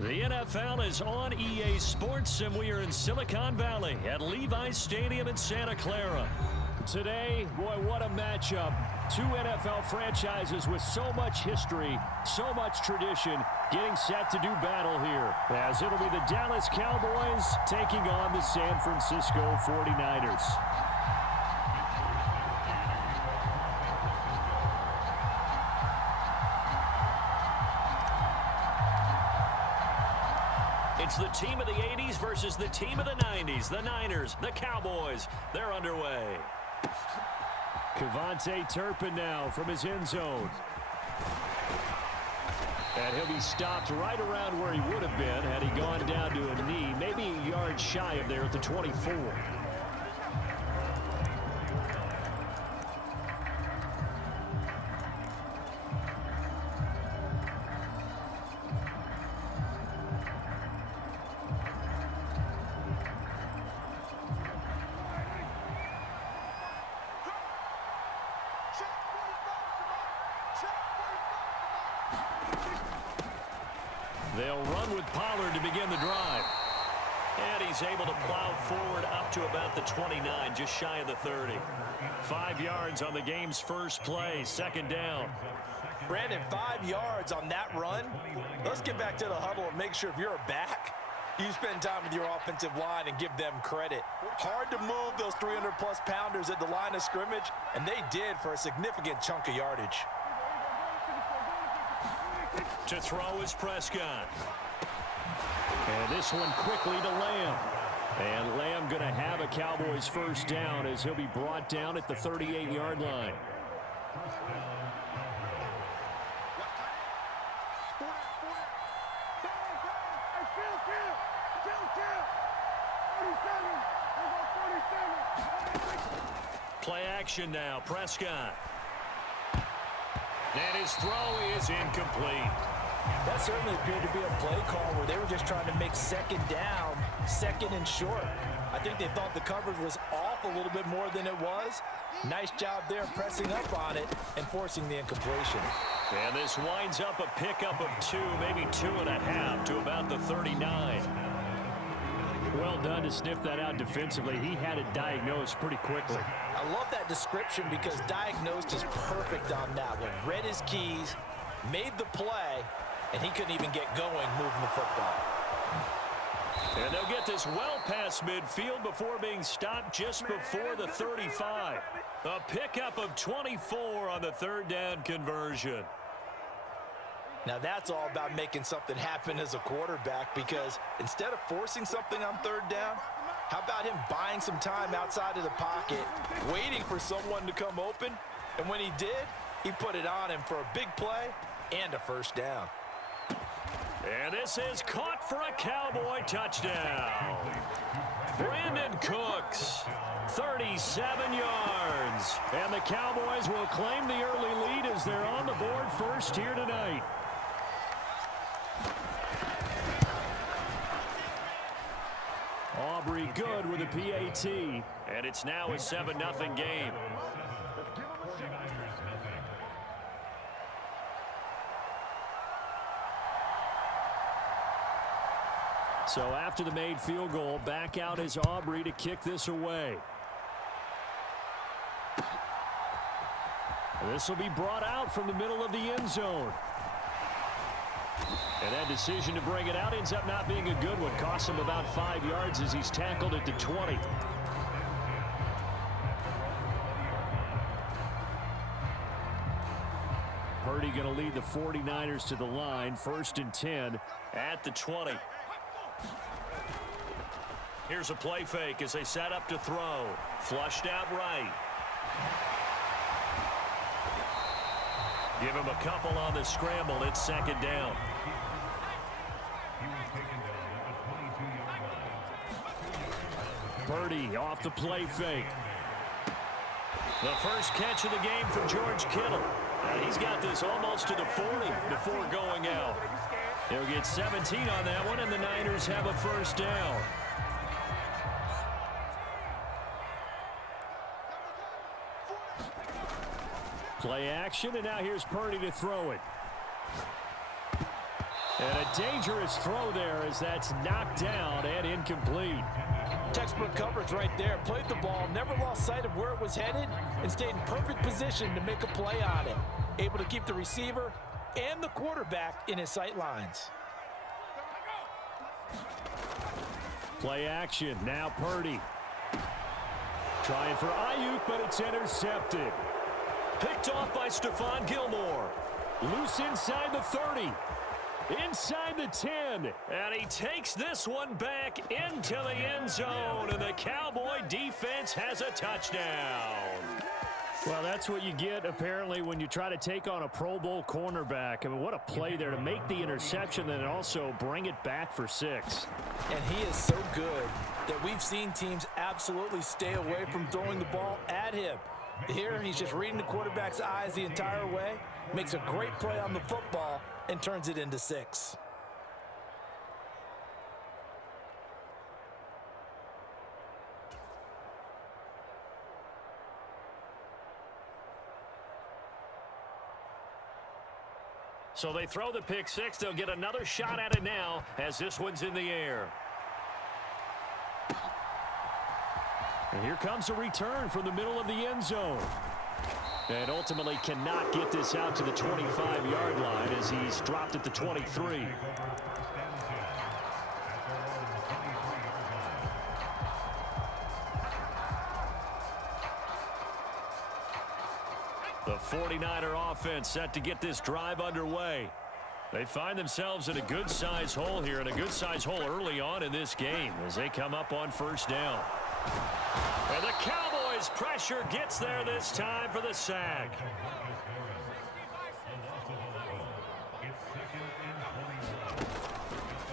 The NFL is on EA Sports, and we are in Silicon Valley at Levi's Stadium in Santa Clara. Today, boy, what a matchup. Two NFL franchises with so much history, so much tradition, getting set to do battle here. As it'll be the Dallas Cowboys taking on the San Francisco 49ers. It's the team of the 80s versus the team of the 90s. The Niners, the Cowboys, they're underway. KaVontae Turpin now from his end zone. And he'll be stopped right around where he would have been had he gone down to a knee, maybe a yard shy of there at the 24. They'll run with Pollard to begin the drive. And he's able to plow forward up to about the 29, just shy of the 30. 5 yards on the game's first play, second down. Brandon, 5 yards on that run. Let's get back to the huddle and make sure if you're a back, you spend time with your offensive line and give them credit. Hard to move those 300-plus pounders at the line of scrimmage, and they did for a significant chunk of yardage. To throw is Prescott. And this one quickly to Lamb. And Lamb going to have a Cowboys first down as he'll be brought down at the 38-yard line. Play action now, Prescott. And his throw is incomplete. That certainly appeared to be a play call where they were just trying to make second down, second and short. I think they thought the coverage was off a little bit more than it was. Nice job there pressing up on it and forcing the incompletion. And this winds up a pickup of 2, maybe 2.5 to about the 39. Well done to sniff that out defensively. He had it diagnosed pretty quickly. I love that description because diagnosed is perfect on that one. Read his keys, made the play, and he couldn't even get going moving the football. And they'll get this well past midfield before being stopped just before the 35. A pickup of 24 on the third down conversion. Now that's all about making something happen as a quarterback, because instead of forcing something on third down, how about him buying some time outside of the pocket, waiting for someone to come open, and when he did, he put it on him for a big play and a first down. And this is caught for a Cowboy touchdown. Brandon Cooks, 37 yards. And the Cowboys will claim the early lead as they're on the board first here tonight. Aubrey good with a PAT. And it's now a 7-0 game. So after the made field goal, back out is Aubrey to kick this away. This will be brought out from the middle of the end zone. And that decision to bring it out ends up not being a good one. Costs him about 5 yards as he's tackled at the 20. Purdy going to lead the 49ers to the line. 1st and 10 at the 20. Here's a play fake as they set up to throw. Flushed out right. Give him a couple on the scramble. It's second down. Purdy off the play fake. The first catch of the game for George Kittle. And he's got this almost to the 40 before going out. They'll get 17 on that one, and the Niners have a first down. Play action, and now here's Purdy to throw it. And a dangerous throw there as that's knocked down and incomplete. Textbook coverage right there. Played the ball, never lost sight of where it was headed, and stayed in perfect position to make a play on it. Able to keep the receiver and the quarterback in his sight lines. Play action. Now Purdy. Trying for Ayuk, but it's intercepted. Picked off by Stephon Gilmore. Loose inside the 30. Inside the 10. And he takes this one back into the end zone. And the Cowboy defense has a touchdown. Well, that's what you get, apparently, when you try to take on a Pro Bowl cornerback. I mean, what a play there to make the interception and also bring it back for 6. And he is so good that we've seen teams absolutely stay away from throwing the ball at him. Here, he's just reading the quarterback's eyes the entire way, makes a great play on the football, and turns it into 6. So they throw the pick 6. They'll get another shot at it now as this one's in the air. And here comes a return from the middle of the end zone. And ultimately cannot get this out to the 25-yard line as he's dropped at the 23. The 49er offense set to get this drive underway. They find themselves in a good-sized hole here, and a good-sized hole early on in this game as they come up on first down. And the Cowboys' pressure gets there this time for the sack.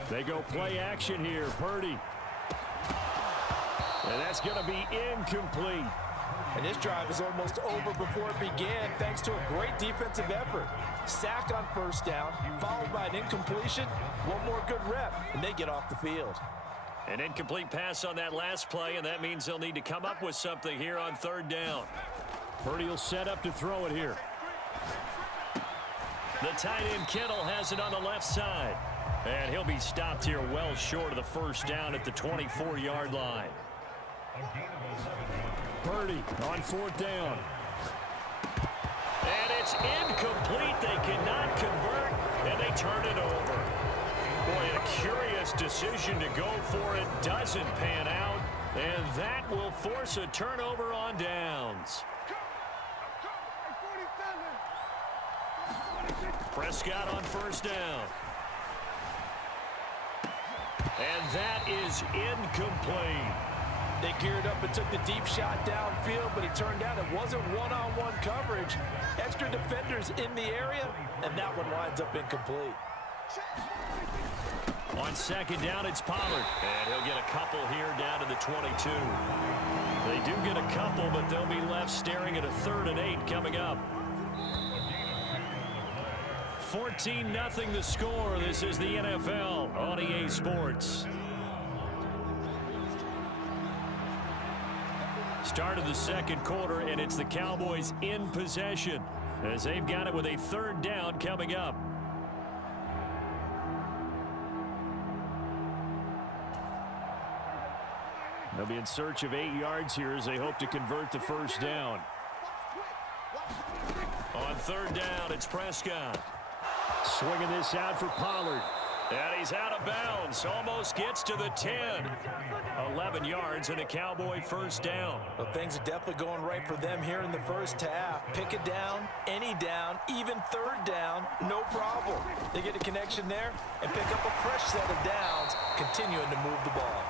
They go play action here. Purdy. And that's going to be incomplete. And this drive is almost over before it began thanks to a great defensive effort. Sack on first down, followed by an incompletion. One more good rep, and they get off the field. An incomplete pass on that last play, and that means they'll need to come up with something here on third down. Purdy will set up to throw it here. The tight end Kittle has it on the left side. And he'll be stopped here well short of the first down at the 24-yard line. Purdy on fourth down. And it's incomplete. They cannot convert, and they turn it over. Boy, a curious decision to go for it. Doesn't pan out, and that will force a turnover on downs. Prescott on first down. And that is incomplete. They geared up and took the deep shot downfield, but it turned out it wasn't one-on-one coverage. Extra defenders in the area, and that one winds up incomplete. On second down, it's Pollard. And he'll get a couple here down to the 22. They do get a couple, but they'll be left staring at a 3rd and 8 coming up. 14-0 the score. This is the NFL on EA Sports. Start of the second quarter, and it's the Cowboys in possession as they've got it with a 3rd down coming up. They'll be in search of 8 yards here as they hope to convert the first down. On 3rd down, it's Prescott. Swinging this out for Pollard. And he's out of bounds. Almost gets to the 10. 11 yards and a Cowboy first down. Well, things are definitely going right for them here in the first half. Pick it down, any down, even 3rd down, no problem. They get a connection there and pick up a fresh set of downs, continuing to move the ball.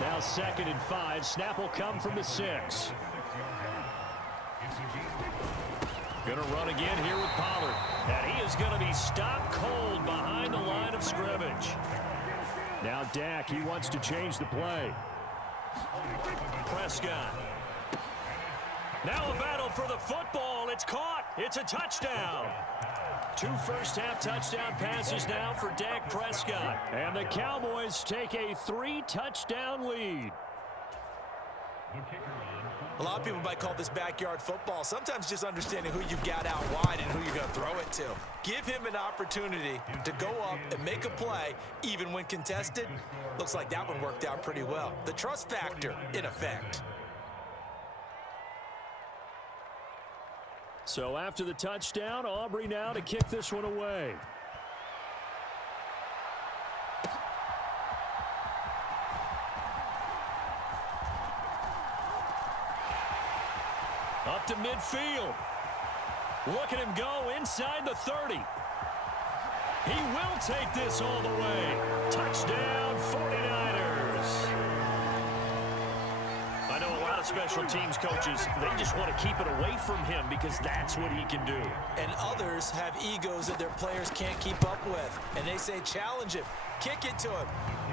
Now 2nd and 5. Snap will come from the 6. Going to run again here with Pollard. And he is going to be stopped cold behind the line of scrimmage. Now Dak, he wants to change the play. Prescott. Now a battle for the football. It's caught. It's a touchdown. 2 first-half touchdown passes now for Dak Prescott. And the Cowboys take a 3-touchdown lead. The kicker on A lot of people might call this backyard football. Sometimes just understanding who you've got out wide and who you're going to throw it to. Give him an opportunity to go up and make a play, even when contested. Looks like that one worked out pretty well. The trust factor, in effect. So after the touchdown, Aubrey now to kick this one away. Up to midfield. Look at him go inside the 30. He will take this all the way. Touchdown, 49ers. I know a lot of special teams coaches, they just want to keep it away from him because that's what he can do. And others have egos that their players can't keep up with. And they say, challenge him, kick it to him.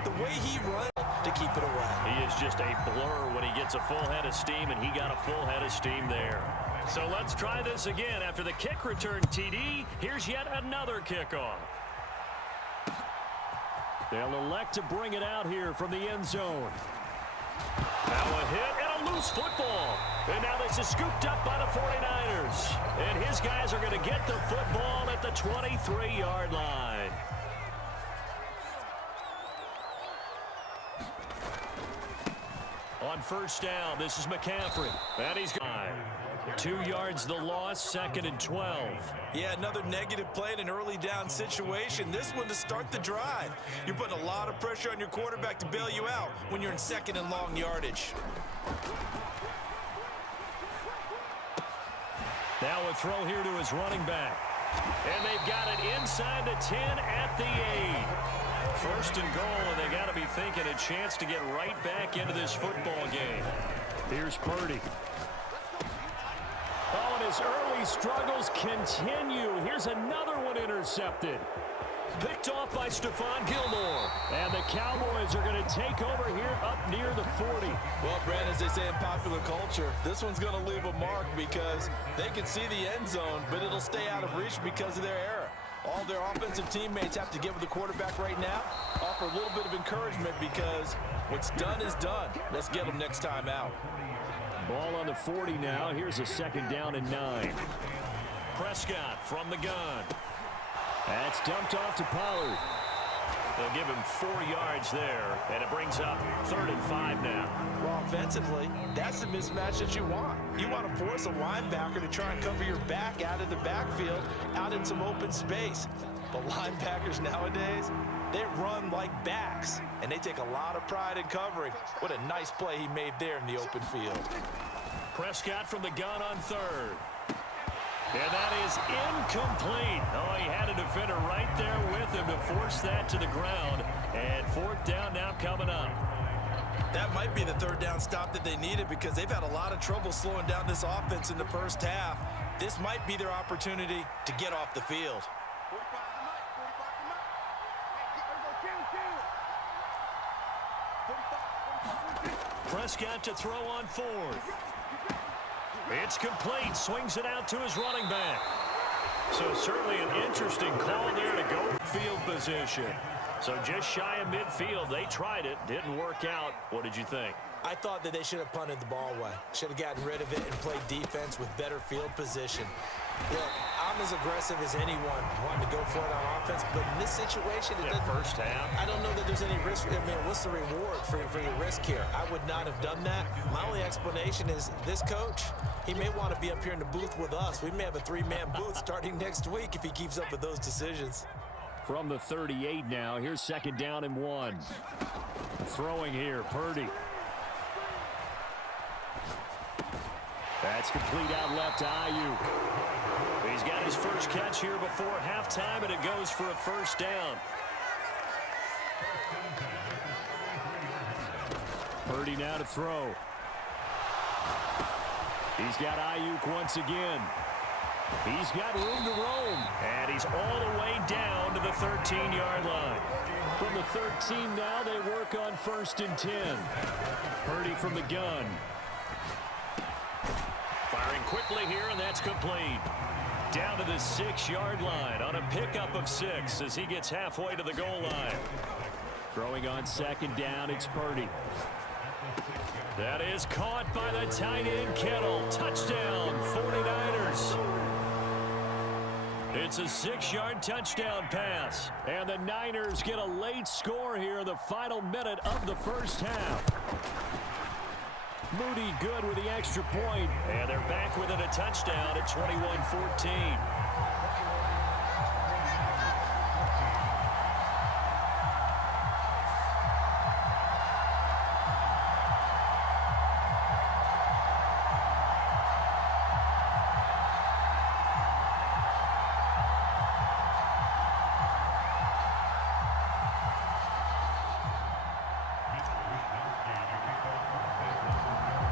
The way he runs to keep it away. He is just a blur when he gets a full head of steam, and he got a full head of steam there. So let's try this again. After the kick return TD, here's yet another kickoff. They'll elect to bring it out here from the end zone. Now a hit and a loose football. And now this is scooped up by the 49ers. And his guys are going to get the football at the 23-yard line. On first down, this is McCaffrey. And he's gone. 2 yards the loss, 2nd and 12. Yeah, another negative play in an early down situation. This one to start the drive. You're putting a lot of pressure on your quarterback to bail you out when you're in 2nd and long yardage. Now a throw here to his running back. And they've got it inside the 10 at the 8. First and goal, and they got to be thinking a chance to get right back into this football game. Here's Purdy. Oh, and his early struggles continue. Here's another one intercepted. Picked off by Stephon Gilmore. And the Cowboys are going to take over here up near the 40. Well, Brandon, as they say in popular culture, this one's going to leave a mark because they can see the end zone, but it'll stay out of reach because of their error. All their offensive teammates have to get with the quarterback right now, offer a little bit of encouragement because what's done is done. Let's get them next time out. Ball on the 40 now. Here's a 2nd down and 9. Prescott from the gun. That's dumped off to Pollard. They'll give him 4 yards there, and it brings up 3rd and 5 now. Well, offensively, that's the mismatch that you want. You want to force a linebacker to try and cover your back out of the backfield, out in some open space. But linebackers nowadays, they run like backs, and they take a lot of pride in covering. What a nice play he made there in the open field. Prescott from the gun on 3rd. And that is incomplete. Oh, he had a defender right there with him to force that to the ground. And 4th down now coming up. That might be the 3rd down stop that they needed because they've had a lot of trouble slowing down this offense in the first half. This might be their opportunity to get off the field. Prescott to throw on 4th. It's complete. Swings it out to his running back. So certainly an interesting call there to go field position. So just shy of midfield. They tried it. Didn't work out. What did you think? I thought that they should have punted the ball away. Should have gotten rid of it and played defense with better field position. Look, I'm as aggressive as anyone wanting to go for it on offense, but in this situation, it doesn't. First half. I don't know that there's any risk. I mean, what's the reward for your risk here? I would not have done that. My only explanation is this coach, he may want to be up here in the booth with us. We may have a 3-man booth starting next week if he keeps up with those decisions. From the 38 now, here's 2nd down and 1. Throwing here, Purdy. That's complete out left to Ayuk. He's got his first catch here before halftime, and it goes for a 1st down. Purdy now to throw. He's got Ayuk once again. He's got room to roam. And he's all the way down to the 13-yard line. From the 13 now, they work on 1st and 10. Purdy from the gun. Firing quickly here, and that's complete. Down to the 6-yard line on a pickup of 6 as he gets halfway to the goal line. Throwing on 2nd down, it's Purdy. That is caught by the tight end Kittle. Touchdown, 49ers. It's a 6-yard touchdown pass. And the Niners get a late score here in the final minute of the first half. Moody good with the extra point. And they're back within a touchdown at 21-14.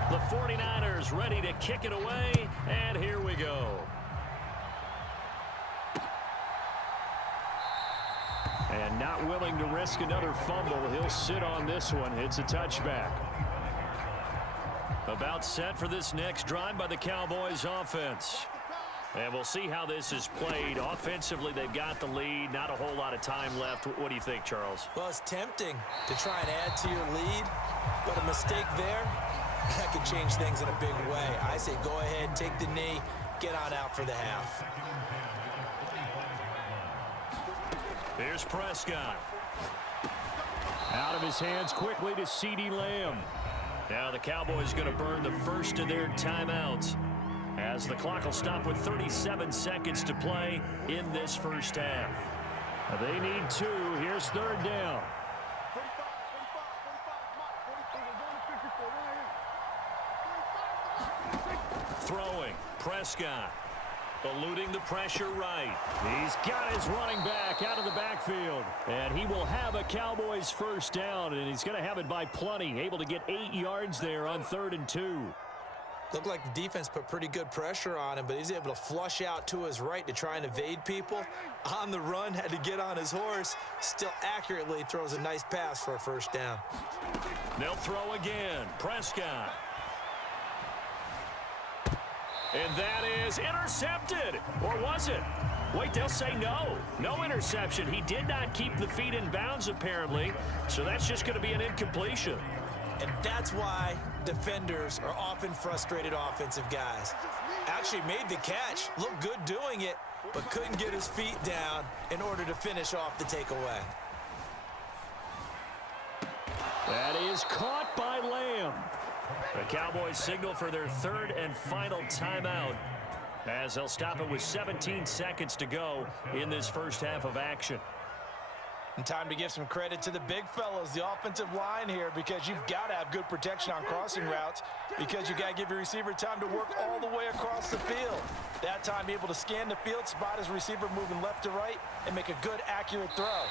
The 49ers ready to kick it away, and here we go. And not willing to risk another fumble. He'll sit on this one. It's a touchback. About set for this next drive by the Cowboys offense. And we'll see how this is played. Offensively, they've got the lead. Not a whole lot of time left. What do you think, Charles? Well, it's tempting to try and add to your lead, but a mistake there, that could change things in a big way. I say go ahead, take the knee, get on out for the half. Here's Prescott. Out of his hands quickly to CeeDee Lamb. Now the Cowboys going to burn the first of their timeouts as the clock will stop with 37 seconds to play in this first half. They need 2. Here's third down. Throwing, Prescott, eluding the pressure right. He's got his running back out of the backfield. And he will have a Cowboys first down, and he's going to have it by plenty. Able to get 8 yards there on 3rd and 2. Looked like the defense put pretty good pressure on him, but he's able to flush out to his right to try and evade people. On the run, had to get on his horse. Still accurately throws a nice pass for a first down. They'll throw again. Prescott. And that is intercepted. Or was it? Wait, they'll say no. No interception. He did not keep the feet in bounds, apparently. So that's just going to be an incompletion. And that's why defenders are often frustrated offensive guys. Actually made the catch. Looked good doing it, but couldn't get his feet down in order to finish off the takeaway. That is caught by Lamb. The Cowboys signal for their 3rd and final timeout as they'll stop it with 17 seconds to go in this first half of action. And time to give some credit to the big fellas, the offensive line here, because you've got to have good protection on crossing routes because you got to give your receiver time to work all the way across the field. That time able to scan the field, spot his receiver moving left to right, and make a good, accurate throw.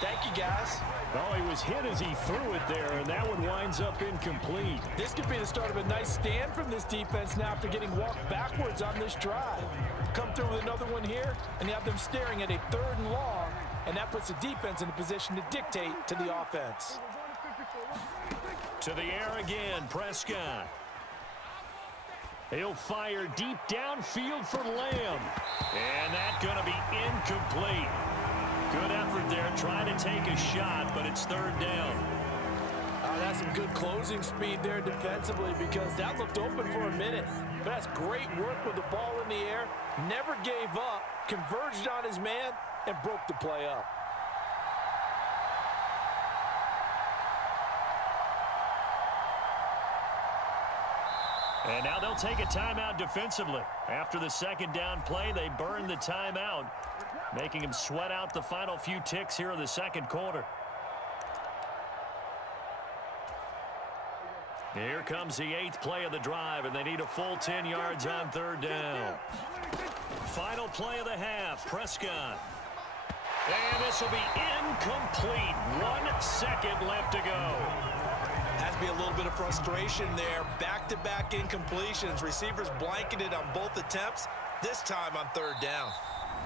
Thank you, guys. Oh, he was hit as he threw it there, and that one winds up incomplete. This could be the start of a nice stand from this defense now after getting walked backwards on this drive. Come through with another one here, and you have them staring at a 3rd and long, and that puts the defense in a position to dictate to the offense. To the air again, Prescott. He'll fire deep downfield for Lamb. And that's going to be incomplete. Good effort there trying to take a shot, but it's 3rd down. That's some good closing speed there defensively because that looked open for a minute. But that's great work with the ball in the air. Never gave up, converged on his man, and broke the play up. And now they'll take a timeout defensively. After the 2nd down play, they burn the timeout, making him sweat out the final few ticks here in the 2nd quarter. Here comes the 8th play of the drive, and they need a full 10 yards on 3rd down. Final play of the half, Prescott. And this will be incomplete. 1 second left to go. Has to be a little bit of frustration there. Back-to-back incompletions. Receivers blanketed on both attempts, this time on 3rd down.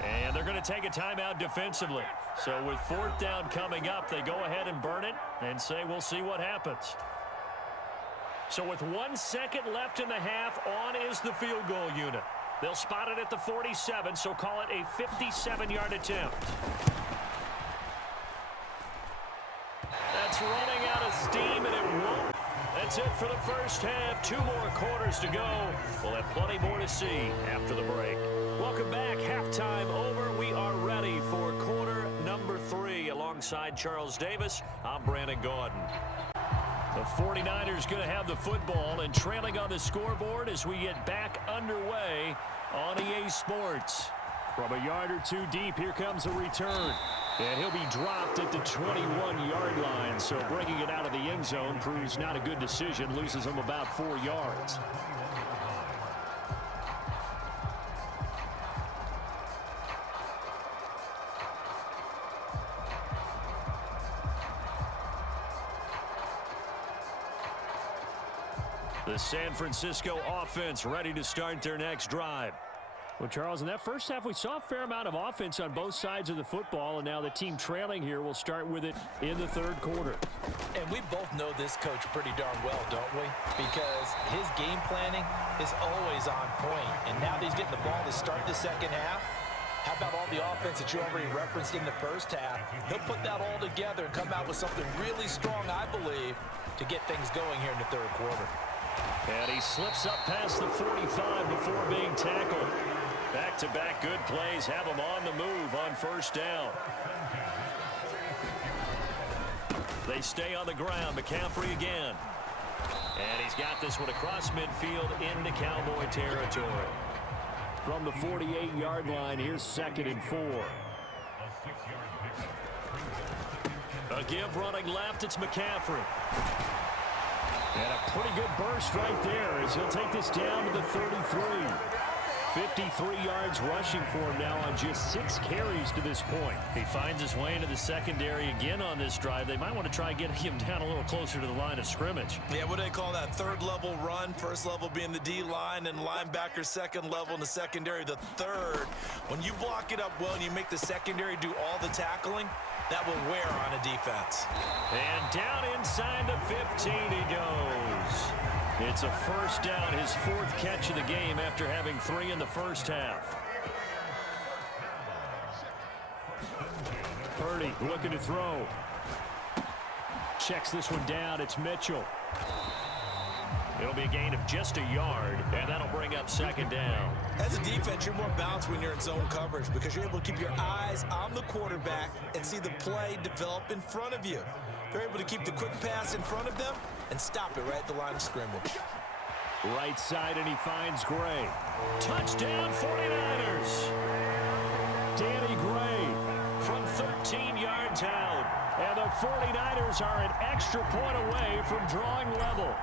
And they're going to take a timeout defensively. So with 4th down coming up, they go ahead and burn it and say we'll see what happens. So with 1 second left in the half, on is the field goal unit. They'll spot it at the 47, so call it a 57-yard attempt. That's running out of steam, and it won't. That's it for the first half. 2 more quarters to go. We'll have plenty more to see after the break. Welcome back. Halftime over. We are ready for quarter number 3. Alongside Charles Davis, I'm Brandon Gaudin. The 49ers going to have the football and trailing on the scoreboard as we get back underway on EA Sports. From a yard or 2 deep, here comes a return. And he'll be dropped at the 21-yard line. So bringing it out of the end zone proves not a good decision. Loses him about 4 yards. The San Francisco offense ready to start their next drive. Well, Charles, in that first half, we saw a fair amount of offense on both sides of the football, and now the team trailing here will start with it in the third quarter. And we both know this coach pretty darn well, don't we? Because his game planning is always on point. And now that he's getting the ball to start the second half, how about all the offense that you already referenced in the first half? He'll put that all together and come out with something really strong, I believe, to get things going here in the third quarter. And he slips up past the 45 before being tackled. Back-to-back good plays have him on the move on first down. They stay on the ground. McCaffrey again. And he's got this one across midfield into Cowboy territory. From the 48-yard line, here's 2nd and 4. A give running left. It's McCaffrey. And a pretty good burst right there as he'll take this down to the 33. 53 yards rushing for him now on just 6 carries to this point. He finds his way into the secondary again on this drive. They might want to try getting him down a little closer to the line of scrimmage. Yeah, what do they call that? Third level run. First level being the D-line and linebacker, second level in the secondary, the third. When you block it up well and you make the secondary do all the tackling, that will wear on a defense. And down inside the 15 he goes. It's a first down, his 4th catch of the game after having 3 in the first half. Purdy looking to throw. Checks this one down. It's Mitchell. It'll be a gain of just a yard, and that'll bring up 2nd down. As a defense, you're more balanced when you're in zone coverage because you're able to keep your eyes on the quarterback and see the play develop in front of you. They're able to keep the quick pass in front of them and stop it right at the line of scrimmage. Right side, and he finds Gray. Touchdown, 49ers. Danny Gray From 13 yards out. And the 49ers are an extra point away from drawing level.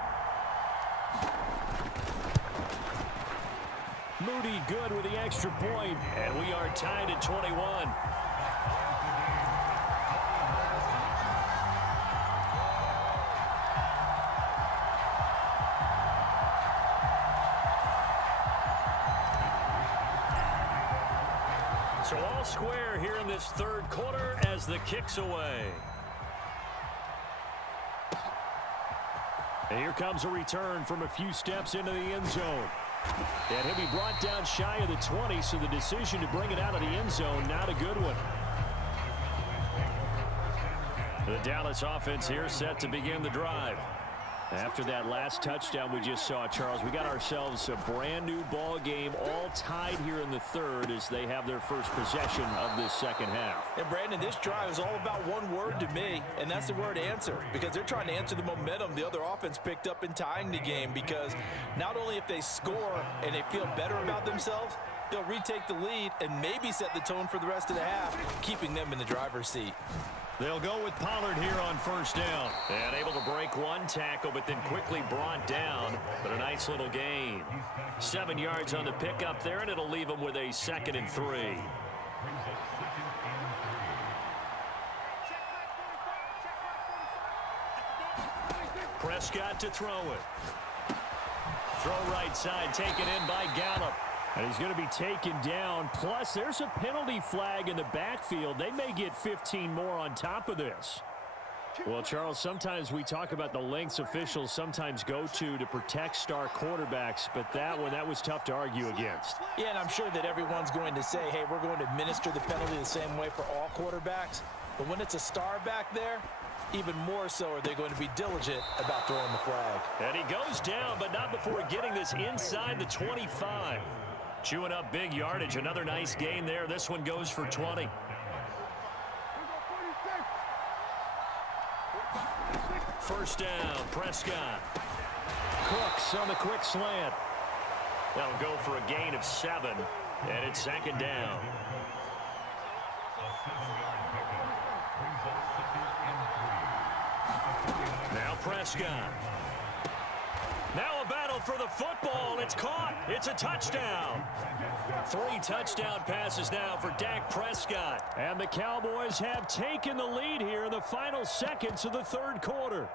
Moody good with the extra point. And we are tied at 21. So all square here in this third quarter as the kick's away. And here comes a return from a few steps into the end zone. And he'll be brought down shy of the 20, so the decision to bring it out of the end zone, not a good one. The Dallas offense here set to begin the drive. After that last touchdown we just saw, Charles, we got ourselves a brand new ball game, all tied here in the third as they have their first possession of this second half. And Brandon, this drive is all about one word to me, and that's the word answer, because they're trying to answer the momentum the other offense picked up in tying the game, because not only if they score and they feel better about themselves, they'll retake the lead and maybe set the tone for the rest of the half, keeping them in the driver's seat. They'll go with Pollard here on first down. And able to break one tackle, but then quickly brought down. But a nice little gain. 7 yards on the pickup there, and it'll leave them with a 2nd and 3. Prescott to throw it. Throw right side, taken in by Gallup. And he's going to be taken down. Plus, there's a penalty flag in the backfield. They may get 15 more on top of this. Well, Charles, sometimes we talk about the lengths officials sometimes go to protect star quarterbacks, but that was tough to argue against. Yeah, and I'm sure that everyone's going to say, hey, we're going to administer the penalty the same way for all quarterbacks. But when it's a star back there, even more so are they going to be diligent about throwing the flag. And he goes down, but not before getting this inside the 25. Chewing up big yardage. Another nice gain there. This one goes for 20. First down, Prescott. Cooks on the quick slant. That'll go for a gain of 7, and it's second down. Now Prescott. Now a battle for the football. It's caught. It's a touchdown. 3 touchdown passes now for Dak Prescott. And the Cowboys have taken the lead here in the final seconds of the third quarter.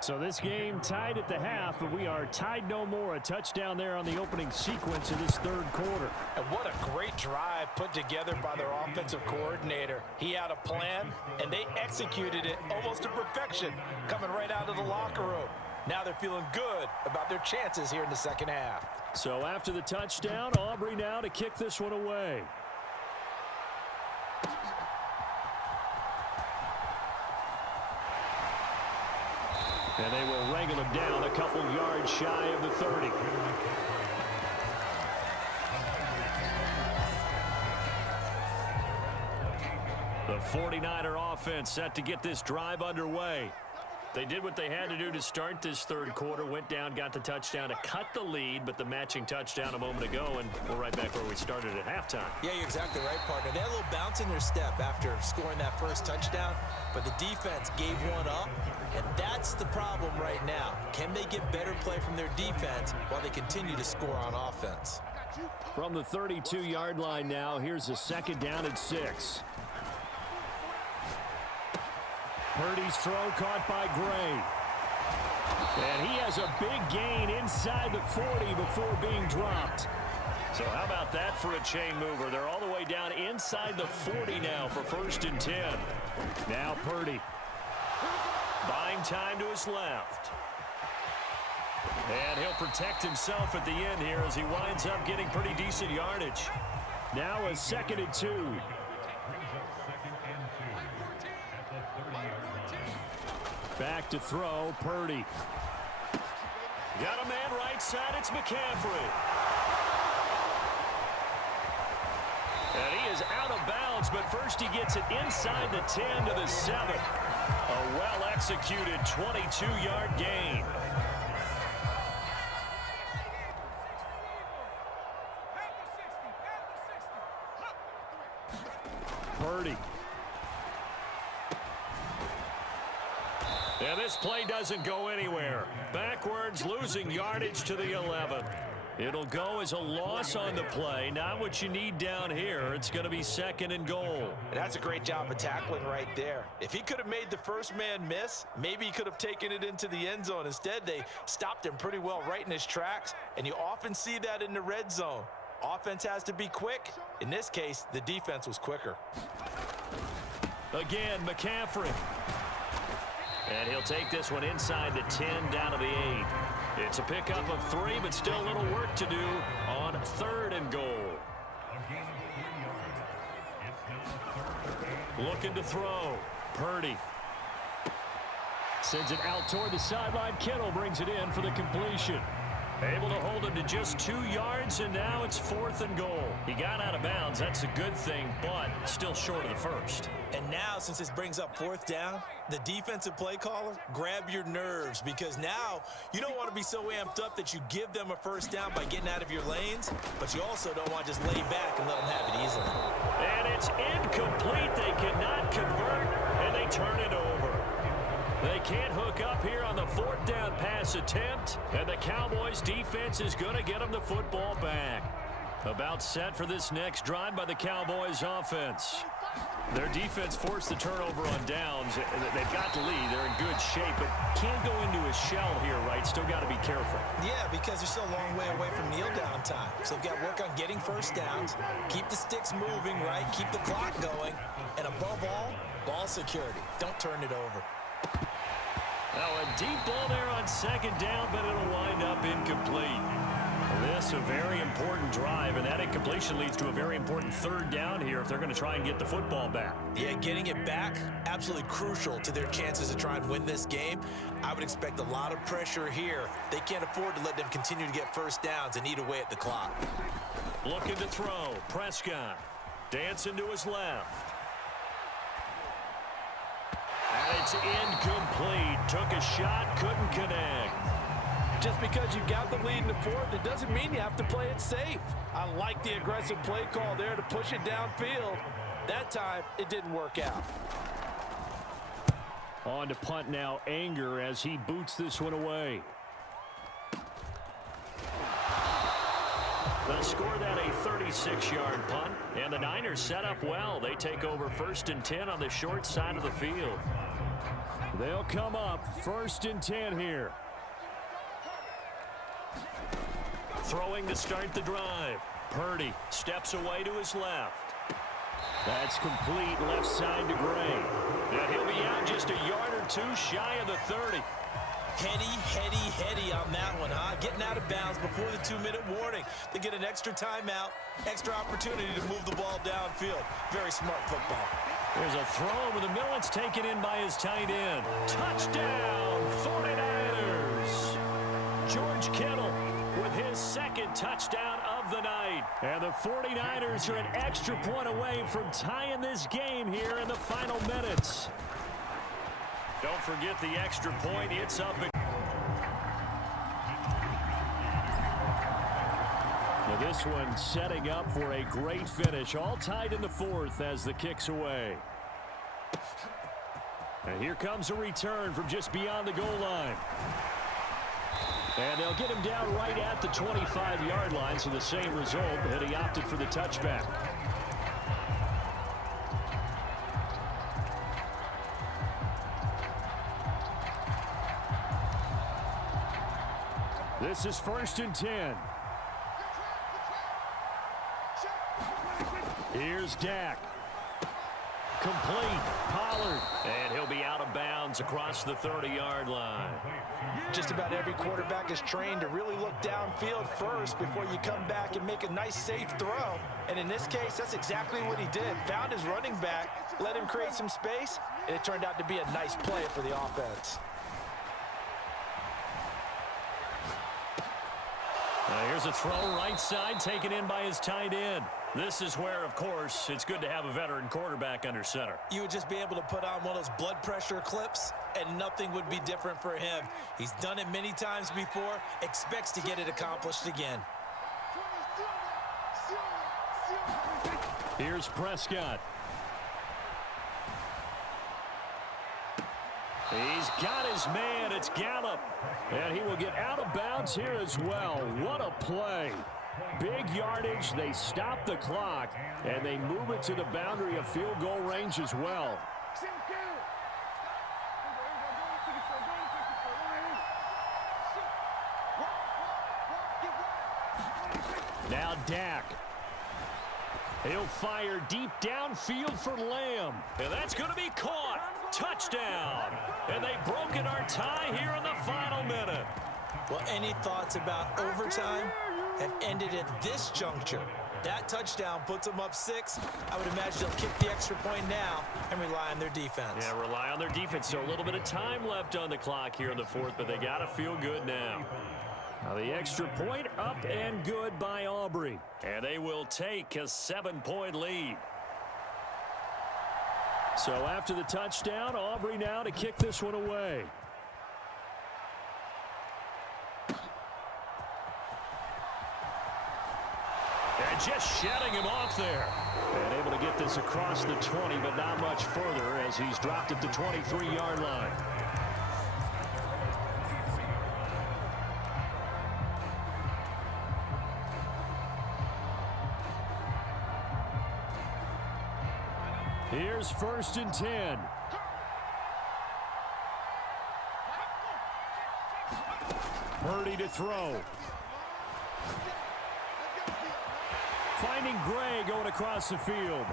So this game tied at the half, but we are tied no more. A touchdown there on the opening sequence of this third quarter. And what a great drive put together by their offensive coordinator. He had a plan, and they executed it almost to perfection, coming right out of the locker room. Now they're feeling good about their chances here in the second half. So after the touchdown, Aubrey now to kick this one away. And they will wrangle him down a couple yards shy of the 30. The 49er offense set to get this drive underway. They did what they had to do to start this third quarter, went down, got the touchdown to cut the lead, but the matching touchdown a moment ago, and we're right back where we started at halftime. Yeah, you're exactly right, partner. They had a little bounce in their step after scoring that first touchdown, but the defense gave one up, and that's the problem right now. Can they get better play from their defense while they continue to score on offense? From the 32-yard line now, here's a second down and 6. Purdy's throw caught by Gray. And he has a big gain inside the 40 before being dropped. So how about that for a chain mover? They're all the way down inside the 40 now for 1st and 10. Now Purdy. Buying time to his left. And he'll protect himself at the end here as he winds up getting pretty decent yardage. Now a 2nd and 2. Back to throw, Purdy. Got a man right side, it's McCaffrey. And he is out of bounds, but first he gets it inside the 10 to the 7. A well-executed 22-yard gain. Purdy. And this play doesn't go anywhere. Backwards, losing yardage to the 11. It'll go as a loss on the play. Not what you need down here. It's going to be 2nd and goal. And that's a great job of tackling right there. If he could have made the first man miss, maybe he could have taken it into the end zone. Instead, they stopped him pretty well right in his tracks, and you often see that in the red zone. Offense has to be quick. In this case, the defense was quicker. Again, McCaffrey. And he'll take this one inside the 10 down to the 8. It's a pickup of 3, but still a little work to do on 3rd and goal. Looking to throw. Purdy. Sends it out toward the sideline. Kittle brings it in for the completion. Able to hold him to just 2 yards, and now it's 4th and goal. He got out of bounds. That's a good thing, but still short of the first. And now, since this brings up 4th down, the defensive play caller, grab your nerves, because now you don't want to be so amped up that you give them a first down by getting out of your lanes, but you also don't want to just lay back and let them have it easily. And it's incomplete. They cannot convert, and they turn it over. They can't hook up here on the 4th down pass attempt, and the Cowboys defense is going to get them the football back. About set for this next drive by the Cowboys offense. Their defense forced the turnover on downs. They've got the lead. They're in good shape, but can't go into a shell here, right? Still got to be careful. Yeah, because they're still a long way away from kneel down time. So they've got to work on getting first downs, keep the sticks moving, right? Keep the clock going, and above all, ball security. Don't turn it over. Now a deep ball there on 2nd down, but it'll wind up incomplete. This a very important drive, and that incompletion leads to a very important third down here if they're going to try and get the football back. Yeah, getting it back, absolutely crucial to their chances to try and win this game. I would expect a lot of pressure here. They can't afford to let them continue to get first downs and eat away at the clock. Looking to throw. Prescott dancing to his left. And it's incomplete. Took a shot, couldn't connect. Just because you got the lead in the fourth, it doesn't mean you have to play it safe. I like the aggressive play call there to push it downfield. That time, it didn't work out. On to punt now, Anger, as he boots this one away. They'll score that a 36-yard punt, and the Niners set up well. They take over 1st and 10 on the short side of the field. They'll come up 1st and 10 here. Throwing to start the drive. Purdy steps away to his left. That's complete left side to Gray. And he'll be out just a yard or two shy of the 30. Heady on that one, huh? Getting out of bounds before the 2-minute warning. They get an extra timeout, extra opportunity to move the ball downfield. Very smart football. There's a throw over the middle. It's taken in by his tight end. Touchdown, 49ers. George Kittle with his second touchdown of the night. And the 49ers are an extra point away from tying this game here in the final minutes. Don't forget the extra point. It's up. Now this one setting up for a great finish. All tied in the fourth as the kick's away. And here comes a return from just beyond the goal line. And they'll get him down right at the 25-yard line, so the same result, and he opted for the touchback. This is 1st and 10. Here's Dak. Complete. Pollard. And he'll be out of bounds across the 30-yard line. Just about every quarterback is trained to really look downfield first before you come back and make a nice, safe throw. And in this case, that's exactly what he did. Found his running back, let him create some space, and it turned out to be a nice play for the offense. Here's a throw right side taken in by his tight end. This is where, of course, it's good to have a veteran quarterback under center. You would just be able to put on one of those blood pressure clips, and nothing would be different for him. He's done it many times before, expects to get it accomplished again. Here's Prescott. He's got his man. It's Gallup. And he will get out of bounds here as well. What a play. Big yardage. They stop the clock, and they move it to the boundary of field goal range as well. Now Dak. He'll fire deep downfield for Lamb. And that's going to be caught. Touchdown. And they've broken our tie here in the final minute. Well, any thoughts about overtime have ended at this juncture. That touchdown puts them up 6. I would imagine they'll kick the extra point now and rely on their defense. Yeah, rely on their defense. So a little bit of time left on the clock here in the fourth, but they got to feel good now. Now the extra point up and good by Aubrey. And they will take a 7-point lead. So after the touchdown, Aubrey now to kick this one away. And just shedding him off there. And able to get this across the 20, but not much further as he's dropped at the 23-yard line. Here's 1st and 10. Purdy to throw. Finding Gray going across the field.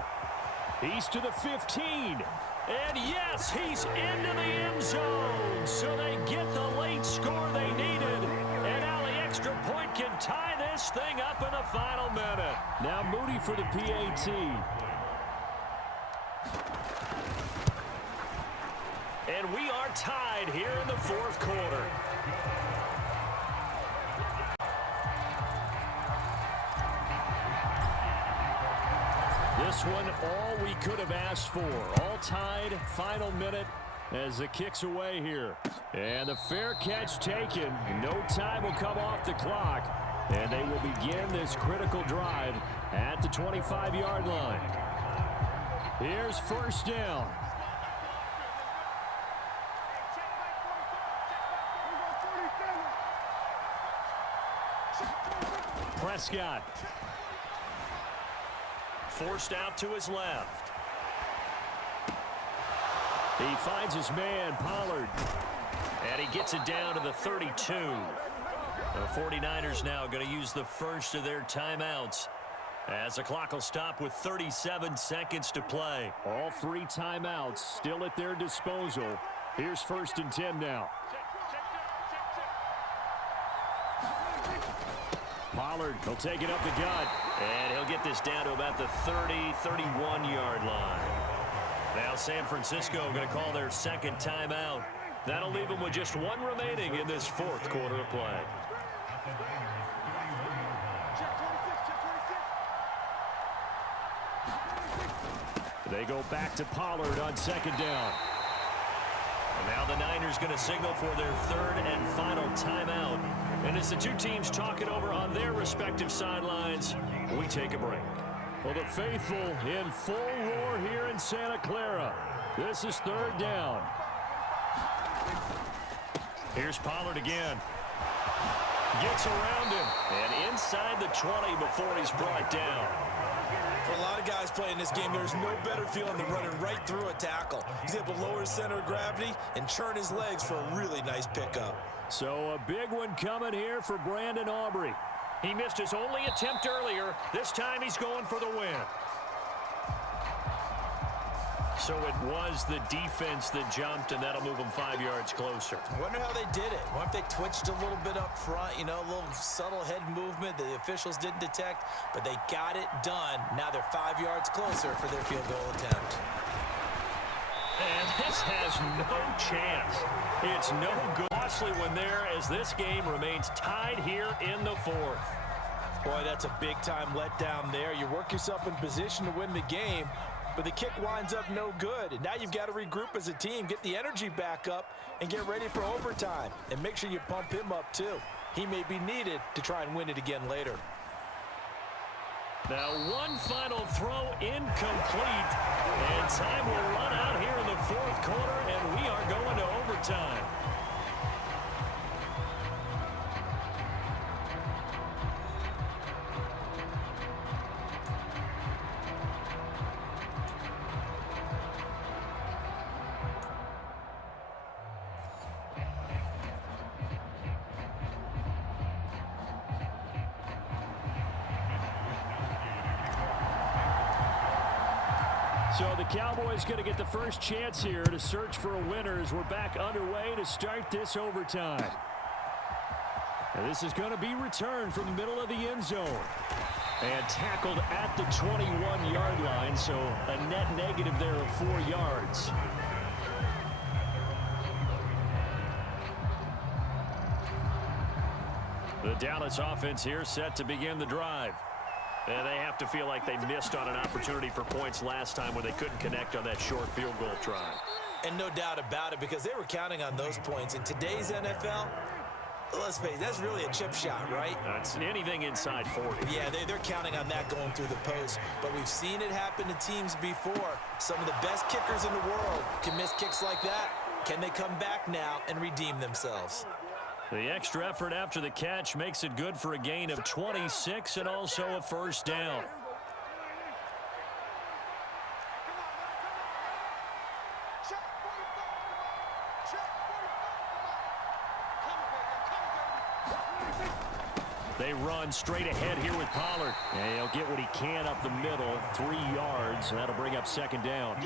He's to the 15. And yes, he's into the end zone. So they get the late score they needed. And now the extra extra point can tie this thing up in the final minute. Now Moody for the PAT. And we are tied here in the fourth quarter. This one, all we could have asked for. All tied, final minute as the kick's away here. And the fair catch taken. No time will come off the clock. And they will begin this critical drive at the 25-yard line. Here's first down. Prescott. Forced out to his left. He finds his man, Pollard. And he gets it down to the 32. The 49ers now going to use the first of their timeouts as the clock will stop with 37 seconds to play. All three timeouts still at their disposal. Here's first and 10 now. Pollard, he'll take it up the gut. And he'll get this down to about the 30, 31-yard line. Now San Francisco going to call their second timeout. That'll leave them with just one remaining in this fourth quarter of play. They go back to Pollard on second down. And now the Niners going to signal for their third and final timeout. And as the two teams talk it over on their respective sidelines, we take a break. Well, the faithful in full roar here in Santa Clara. This is third down. Here's Pollard again. Gets around him. And inside the 20 before he's brought down. For a lot of guys playing this game, there's no better feeling than running right through a tackle. He's able to lower his center of gravity and churn his legs for a really nice pickup. So a big one coming here for Brandon Aubrey. He missed his only attempt earlier. This time he's going for the win. So it was the defense that jumped, and that'll move them 5 yards closer. I wonder how they did it. Wonder if they twitched a little bit up front, you know, a little subtle head movement that the officials didn't detect, but they got it done. Now they're 5 yards closer for their field goal attempt. And this has no chance. It's no good. Costly one there as this game remains tied here in the fourth. Boy, that's a big-time letdown there. You work yourself in position to win the game, but the kick winds up no good. And now you've got to regroup as a team, get the energy back up, and get ready for overtime. And make sure you pump him up, too. He may be needed to try and win it again later. Now one final throw incomplete. And time will run out here in the fourth quarter, and we are going to overtime. So the Cowboys going to get the first chance here to search for a winner as we're back underway to start this overtime. And this is going to be returned from the middle of the end zone. And tackled at the 21-yard line, so a net negative there of 4 yards. The Dallas offense here set to begin the drive. And they have to feel like they missed on an opportunity for points last time when they couldn't connect on that short field goal try. And no doubt about it, because they were counting on those points. In today's NFL, let's face it, that's really a chip shot, right? It's anything inside 40. Yeah, they're counting on that going through the post. But we've seen it happen to teams before. Some of the best kickers in the world can miss kicks like that. Can they come back now and redeem themselves? The extra effort after the catch makes it good for a gain of 26 and also a first down. They run straight ahead here with Pollard. And he'll get what he can up the middle, 3 yards, and that'll bring up second down.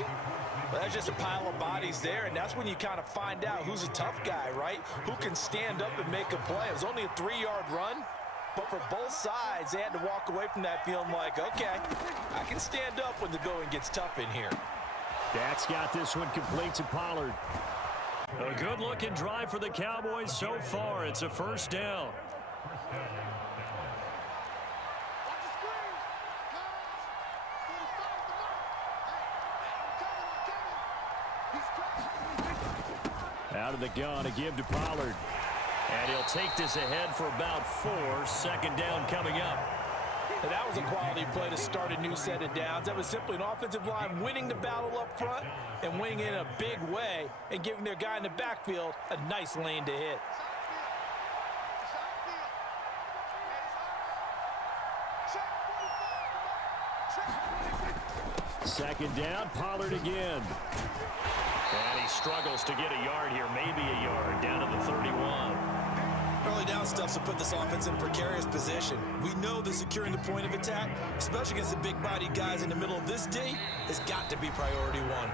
Well, that's just a pile of bodies there, and that's when you kind of find out who's a tough guy, right? Who can stand up and make a play. It was only a 3-yard run, but for both sides, they had to walk away from that feeling like, okay, I can stand up when the going gets tough in here. Dak's got this one complete to Pollard. A good-looking drive for the Cowboys so far. It's a first down. Out of the gun to give to Pollard. And he'll take this ahead for about 4. Second down coming up. And that was a quality play to start a new set of downs. That was simply an offensive line winning the battle up front and winning in a big way and giving their guy in the backfield a nice lane to hit. Second down, Pollard again. And he struggles to get a yard here, maybe a yard, down to the 31. Early down stuff's to put this offense in a precarious position. We know that securing the point of attack, especially against the big-bodied guys in the middle of this D, has got to be priority one.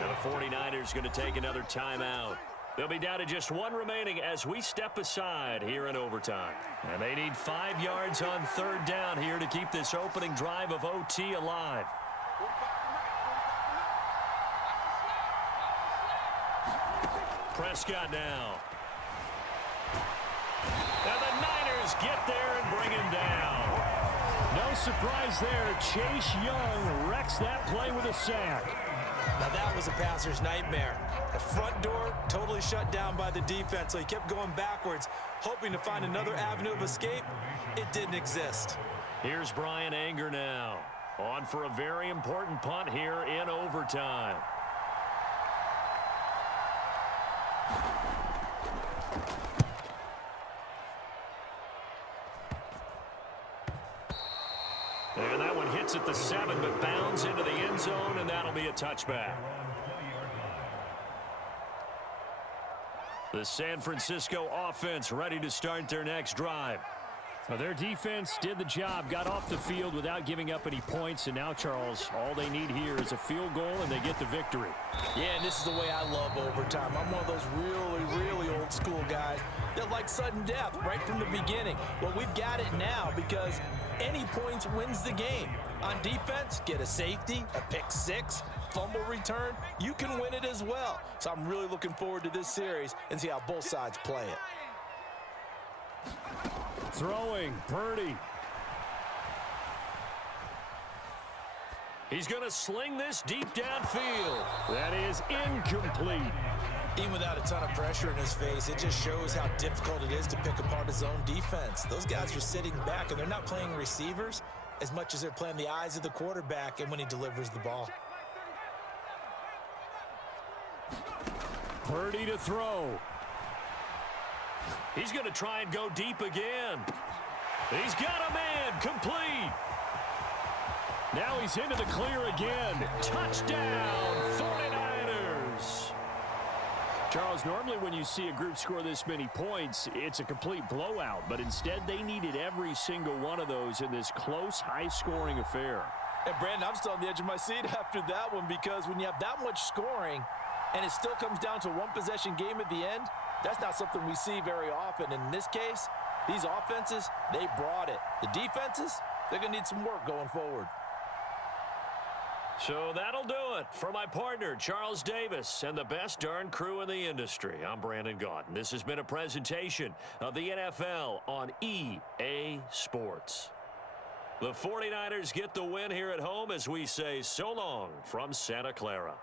Now the 49ers going to take another timeout. They'll be down to just 1 remaining as we step aside here in overtime. And they need 5 yards on third down here to keep this opening drive of OT alive. Prescott now. And the Niners get there and bring him down. No surprise there. Chase Young wrecks that play with a sack. Now that was a passer's nightmare. The front door totally shut down by the defense, so he kept going backwards, hoping to find another avenue of escape. It didn't exist. Here's Brian Anger now. On for a very important punt here in overtime. And that one hits at the 7, but bounds into the end zone, and that'll be a touchback. The San Francisco offense ready to start their next drive. Well, their defense did the job, got off the field without giving up any points, and now, Charles, all they need here is a field goal, and they get the victory. Yeah, and this is the way I love overtime. I'm one of those really old school guys that like sudden death right from the beginning. Well, we've got it now because any points wins the game. On defense, get a safety, a pick 6, fumble return, you can win it as well. So I'm really looking forward to this series and see how both sides play it. Throwing, Purdy. He's going to sling this deep downfield. That is incomplete. Even without a ton of pressure in his face, it just shows how difficult it is to pick apart his own defense. Those guys are sitting back, and they're not playing receivers as much as they're playing the eyes of the quarterback and when he delivers the ball. Purdy to throw. He's going to try and go deep again. He's got a man, complete. Now he's into the clear again. Touchdown, 49ers. Charles, normally when you see a group score this many points, it's a complete blowout. But instead, they needed every single one of those in this close, high-scoring affair. And, Brandon, I'm still on the edge of my seat after that one because when you have that much scoring and it still comes down to a one-possession game at the end, that's not something we see very often. And in this case, these offenses, they brought it. The defenses, they're going to need some work going forward. So that'll do it for my partner, Charles Davis, and the best darn crew in the industry. I'm Brandon Gaudin. This has been a presentation of the NFL on EA Sports. The 49ers get the win here at home as we say so long from Santa Clara.